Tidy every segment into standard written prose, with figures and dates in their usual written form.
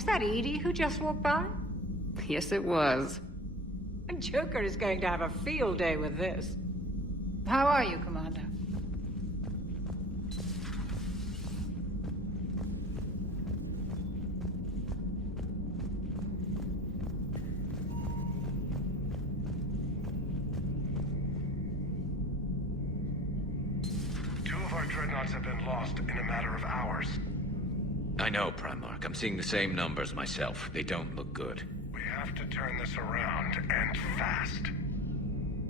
Was that Edie who just walked by? Yes, it was. Joker is going to have a field day with this. How are you, Commander? Two of our dreadnoughts have been lost in a matter of hours. I know, Primarch. I'm seeing the same numbers myself. They don't look good. We have to turn this around, and fast.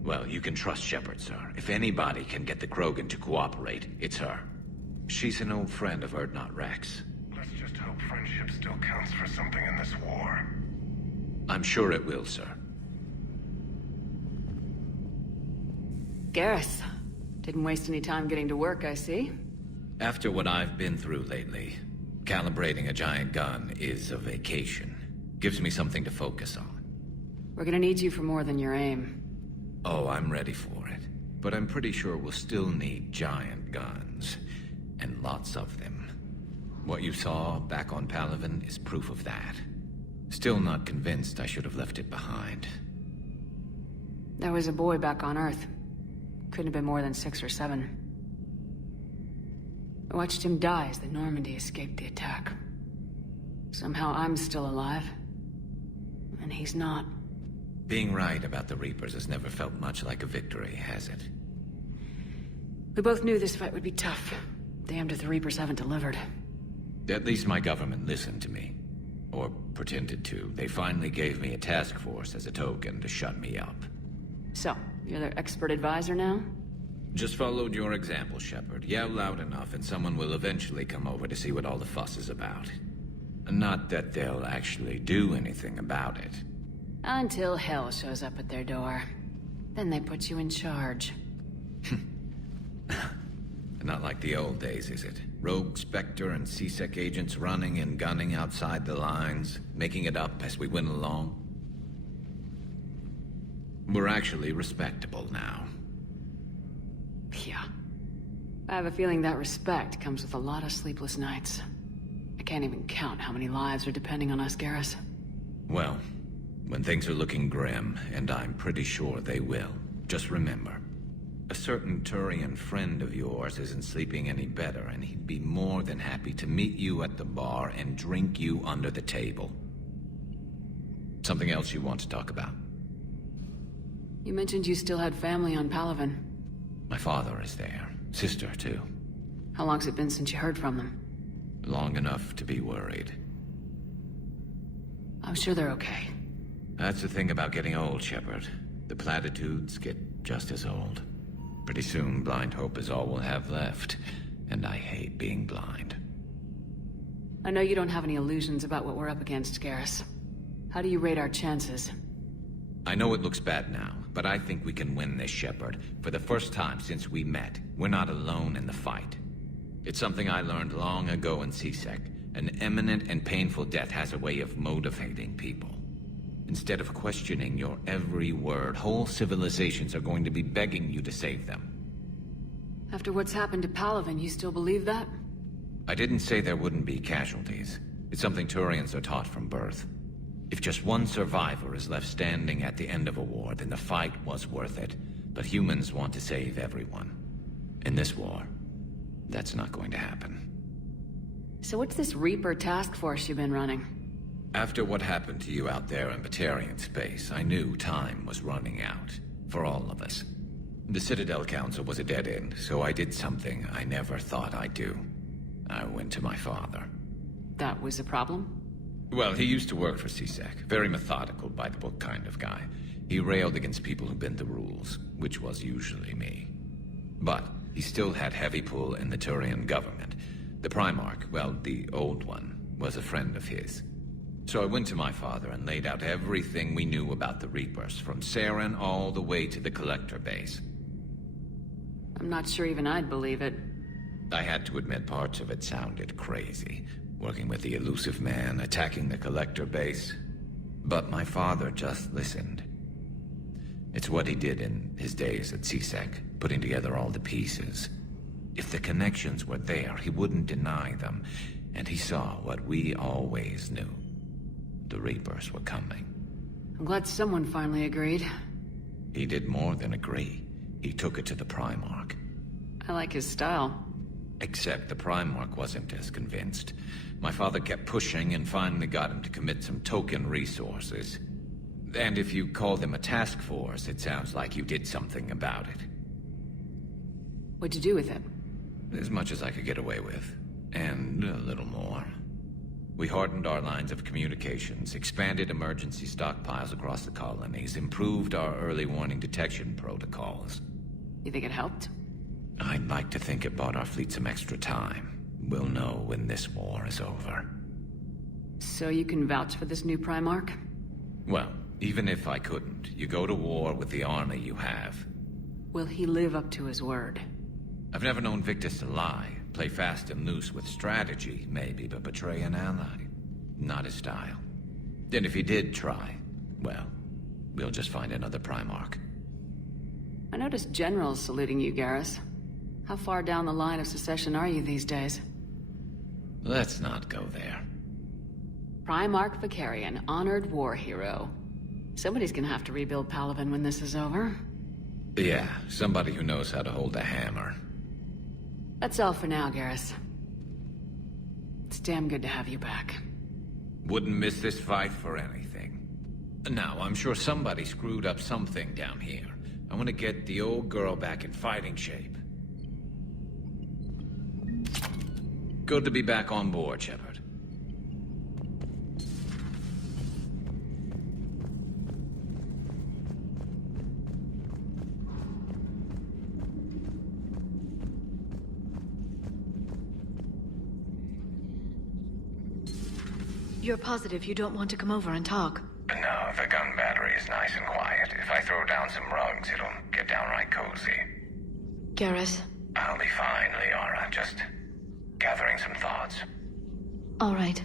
Well, you can trust Shepard, sir. If anybody can get the Krogan to cooperate, it's her. She's an old friend of Urdnot Rex. Let's just hope friendship still counts for something in this war. I'm sure it will, sir. Garrus. Didn't waste any time getting to work, I see. After what I've been through lately, calibrating a giant gun is a vacation. Gives me something to focus on. We're gonna need you for more than your aim. Oh, I'm ready for it. But I'm pretty sure we'll still need giant guns. And lots of them. What you saw back on Palaven is proof of that. Still not convinced I should have left it behind. There was a boy back on Earth. Couldn't have been more than 6 or 7. I watched him die as the Normandy escaped the attack. Somehow I'm still alive. And he's not. Being right about the Reapers has never felt much like a victory, has it? We both knew this fight would be tough. Damned if the Reapers haven't delivered. At least my government listened to me. Or pretended to. They finally gave me a task force as a token to shut me up. So, you're their expert advisor now? Just followed your example, Shepard. Yell loud enough and someone will eventually come over to see what all the fuss is about. Not that they'll actually do anything about it. Until hell shows up at their door. Then they put you in charge. Not like the old days, is it? Rogue Spectre and C-Sec agents running and gunning outside the lines, making it up as we went along. We're actually respectable now. Yeah. I have a feeling that respect comes with a lot of sleepless nights. I can't even count how many lives are depending on us, Garrus. Well, when things are looking grim, and I'm pretty sure they will, just remember, a certain Turian friend of yours isn't sleeping any better, and he'd be more than happy to meet you at the bar and drink you under the table. Something else you want to talk about? You mentioned you still had family on Palaven. My father is there. Sister, too. How long's it been since you heard from them? Long enough to be worried. I'm sure they're okay. That's the thing about getting old, Shepard. The platitudes get just as old. Pretty soon, blind hope is all we'll have left. And I hate being blind. I know you don't have any illusions about what we're up against, Garrus. How do you rate our chances? I know it looks bad now, but I think we can win this, Shepard. For the first time since we met, we're not alone in the fight. It's something I learned long ago in C-Sec. An imminent and painful death has a way of motivating people. Instead of questioning your every word, whole civilizations are going to be begging you to save them. After what's happened to Palaven, you still believe that? I didn't say there wouldn't be casualties. It's something Turians are taught from birth. If just one survivor is left standing at the end of a war, then the fight was worth it. But humans want to save everyone. In this war, that's not going to happen. So what's this Reaper task force you've been running? After what happened to you out there in Batarian space, I knew time was running out. For all of us. The Citadel Council was a dead end, so I did something I never thought I'd do. I went to my father. That was a problem? Well, he used to work for C-Sec. Very methodical, by-the-book kind of guy. He railed against people who bent the rules, which was usually me. But he still had heavy pull in the Turian government. The Primarch, well, the old one, was a friend of his. So I went to my father and laid out everything we knew about the Reapers, from Saren all the way to the Collector base. I'm not sure even I'd believe it. I had to admit parts of it sounded crazy. Working with the elusive man, attacking the Collector base. But my father just listened. It's what he did in his days at C-Sec, putting together all the pieces. If the connections were there, he wouldn't deny them, and he saw what we always knew. The Reapers were coming. I'm glad someone finally agreed. He did more than agree. He took it to the Primarch. I like his style. Except the Primarch wasn't as convinced. My father kept pushing and finally got him to commit some token resources. And if you call them a task force, it sounds like you did something about it. What'd you do with it? As much as I could get away with. And a little more. We hardened our lines of communications, expanded emergency stockpiles across the colonies, improved our early warning detection protocols. You think it helped? I'd like to think it bought our fleet some extra time. We'll know when this war is over. So you can vouch for this new Primarch? Well, even if I couldn't, you go to war with the army you have. Will he live up to his word? I've never known Victus to lie. Play fast and loose with strategy, maybe, but betray an ally. Not his style. And if he did try, well, we'll just find another Primarch. I noticed generals saluting you, Garrus. How far down the line of succession are you these days? Let's not go there. Primarch Vicarian, honored war hero. Somebody's gonna have to rebuild Palaven when this is over. Yeah, somebody who knows how to hold a hammer. That's all for now, Garrus. It's damn good to have you back. Wouldn't miss this fight for anything. Now, I'm sure somebody screwed up something down here. I want to get the old girl back in fighting shape. Good to be back on board, Shepard. You're positive you don't want to come over and talk? No, the gun battery is nice and quiet. If I throw down some rugs, it'll get downright cozy. Garrus? I'll be fine, Liara. Just gathering some thoughts. All right.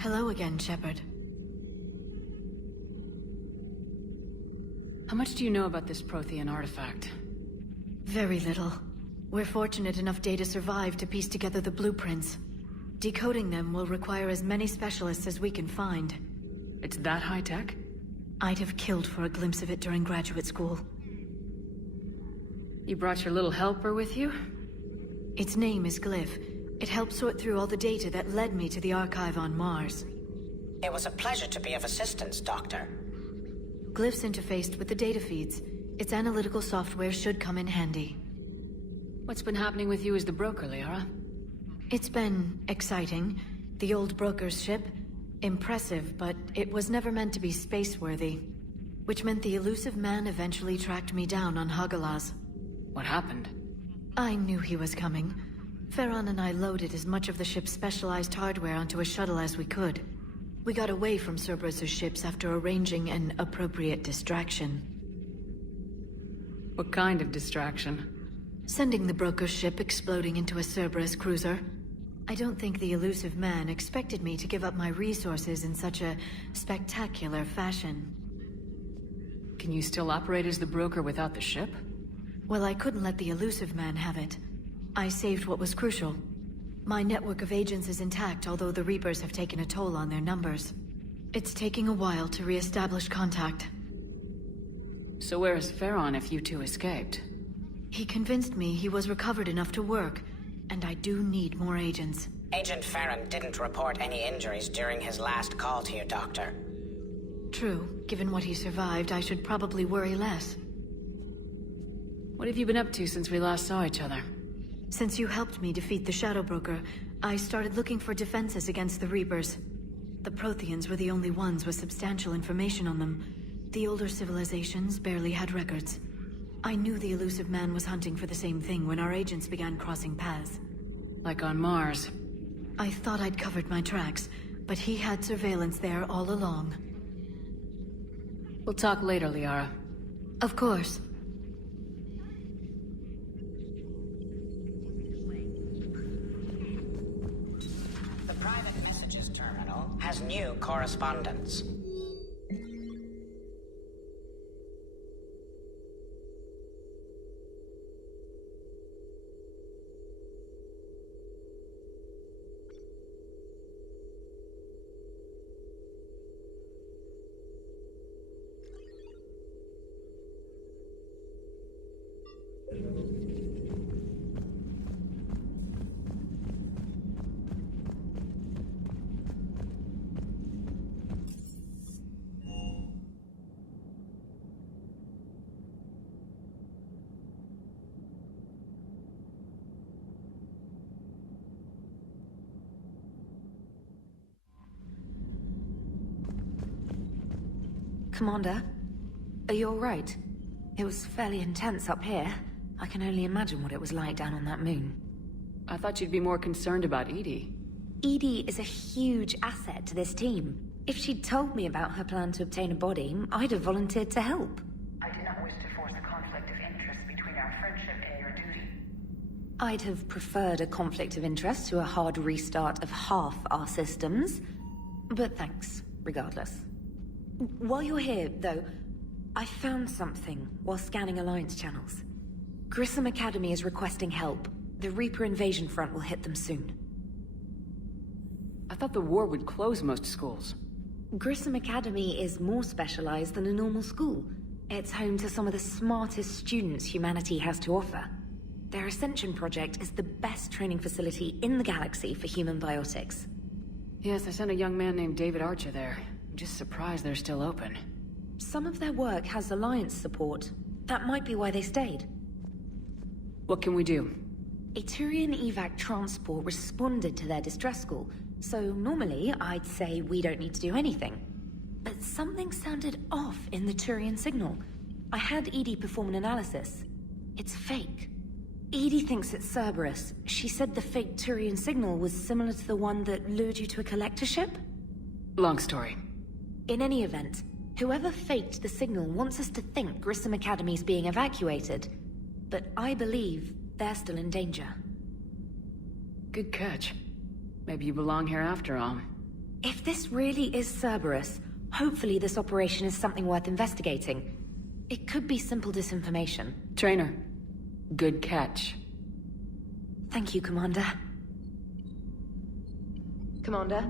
Hello again, Shepard. How much do you know about this Prothean artifact? Very little. We're fortunate enough Data survived to piece together the blueprints. Decoding them will require as many specialists as we can find. It's that high-tech? I'd have killed for a glimpse of it during graduate school. You brought your little helper with you? Its name is Glyph. It helped sort through all the data that led me to the archive on Mars. It was a pleasure to be of assistance, Doctor. Glyph's interfaced with the data feeds. Its analytical software should come in handy. What's been happening with you as the broker, Liara? It's been exciting. The old broker's ship, impressive, but it was never meant to be space-worthy. Which meant the elusive man eventually tracked me down on Hagalaz. What happened? I knew he was coming. Farron and I loaded as much of the ship's specialized hardware onto a shuttle as we could. We got away from Cerberus' ships after arranging an appropriate distraction. What kind of distraction? Sending the broker's ship exploding into a Cerberus cruiser. I don't think the elusive man expected me to give up my resources in such a spectacular fashion. Can you still operate as the broker without the ship? Well, I couldn't let the elusive man have it. I saved what was crucial. My network of agents is intact, although the Reapers have taken a toll on their numbers. It's taking a while to re-establish contact. So where is Farron if you two escaped? He convinced me he was recovered enough to work, and I do need more agents. Agent Farron didn't report any injuries during his last call to you, Doctor. True. Given what he survived, I should probably worry less. What have you been up to since we last saw each other? Since you helped me defeat the Shadow Broker, I started looking for defenses against the Reapers. The Protheans were the only ones with substantial information on them. The older civilizations barely had records. I knew the elusive man was hunting for the same thing when our agents began crossing paths. Like on Mars. I thought I'd covered my tracks, but he had surveillance there all along. We'll talk later, Liara. Of course. messages terminal has new correspondence. Commander, are you alright? It was fairly intense up here. I can only imagine what it was like down on that moon. I thought you'd be more concerned about Edie. Edie is a huge asset to this team. If she'd told me about her plan to obtain a body, I'd have volunteered to help. I did not wish to force a conflict of interest between our friendship and your duty. I'd have preferred a conflict of interest to a hard restart of half our systems. But thanks, regardless. While you're here, though, I found something while scanning Alliance channels. Grissom Academy is requesting help. The Reaper invasion front will hit them soon. I thought the war would close most schools. Grissom Academy is more specialized than a normal school. It's home to some of the smartest students humanity has to offer. Their Ascension project is the best training facility in the galaxy for human biotics. Yes, I sent a young man named David Archer there. I'm just surprised they're still open. Some of their work has Alliance support. That might be why they stayed. What can we do? A Turian evac transport responded to their distress call, so normally I'd say we don't need to do anything. But something sounded off in the Turian signal. I had Edie perform an analysis. It's fake. Edie thinks it's Cerberus. She said the fake Turian signal was similar to the one that lured you to a collector ship? Long story. In any event, whoever faked the signal wants us to think Grissom Academy's being evacuated. But I believe they're still in danger. Good catch. Maybe you belong here after all. If this really is Cerberus, hopefully this operation is something worth investigating. It could be simple disinformation. Trainer, good catch. Thank you, Commander. Commander?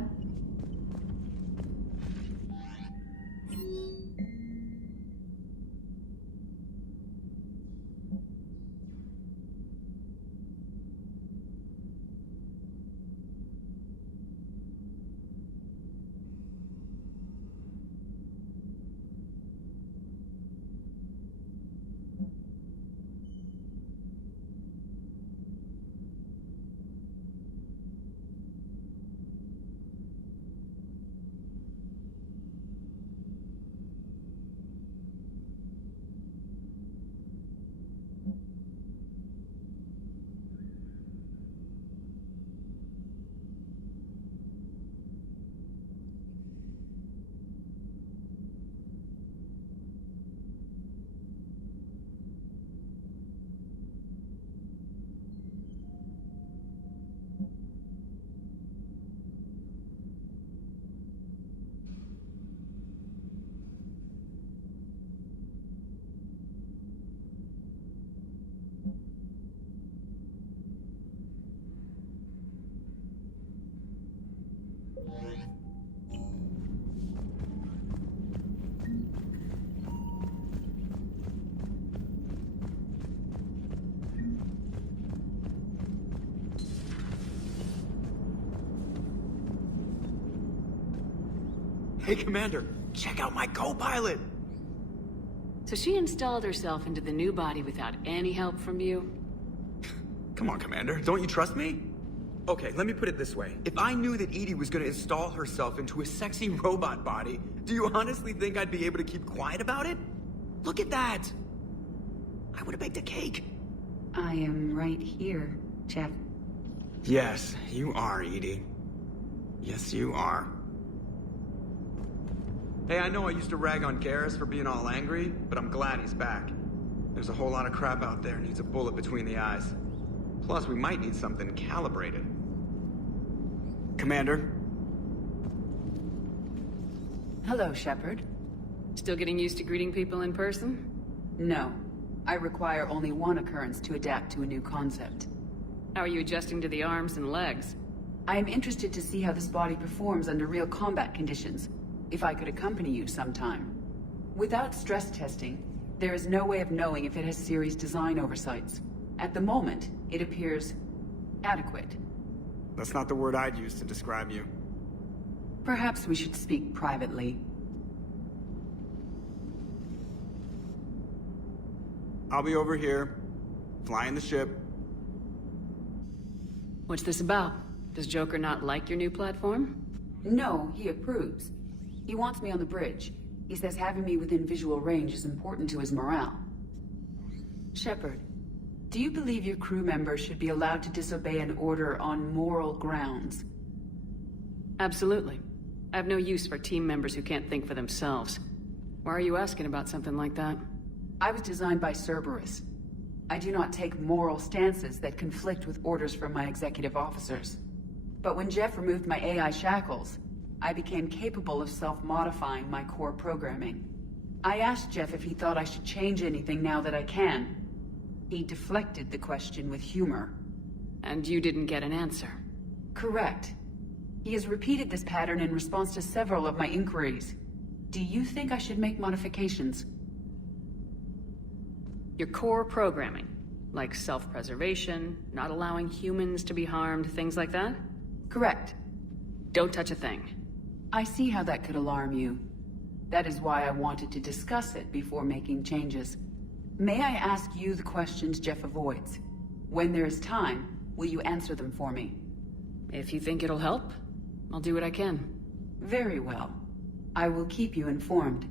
Hey, Commander, check out my co-pilot! So she installed herself into the new body without any help from you? Come on, Commander, don't you trust me? Okay, let me put it this way. If I knew that Edie was gonna install herself into a sexy robot body, do you honestly think I'd be able to keep quiet about it? Look at that! I would've baked a cake. I am right here, Jeff. Yes, you are, Edie. Yes, you are. Hey, I know I used to rag on Garrus for being all angry, but I'm glad he's back. There's a whole lot of crap out there needs a bullet between the eyes. Plus, we might need something calibrated. Commander, Hello, Shepard. Still getting used to greeting people in person? No. I require only one occurrence to adapt to a new concept. How are you adjusting to the arms and legs? I am interested to see how this body performs under real combat conditions. If I could accompany you sometime. Without stress testing, there is no way of knowing if it has serious design oversights. At the moment, it appears adequate. That's not the word I'd use to describe you. Perhaps we should speak privately. I'll be over here, flying the ship. What's this about? Does Joker not like your new platform? No, he approves. He wants me on the bridge. He says having me within visual range is important to his morale. Shepard, do you believe your crew members should be allowed to disobey an order on moral grounds? Absolutely. I have no use for team members who can't think for themselves. Why are you asking about something like that? I was designed by Cerberus. I do not take moral stances that conflict with orders from my executive officers. But when Jeff removed my AI shackles, I became capable of self-modifying my core programming. I asked Jeff if he thought I should change anything now that I can. He deflected the question with humor. And you didn't get an answer? Correct. He has repeated this pattern in response to several of my inquiries. Do you think I should make modifications? Your core programming, like self-preservation, not allowing humans to be harmed, things like that? Correct. Don't touch a thing. I see how that could alarm you. That is why I wanted to discuss it before making changes. May I ask you the questions Jeff avoids? When there is time, will you answer them for me? If you think it'll help, I'll do what I can. Very well. I will keep you informed.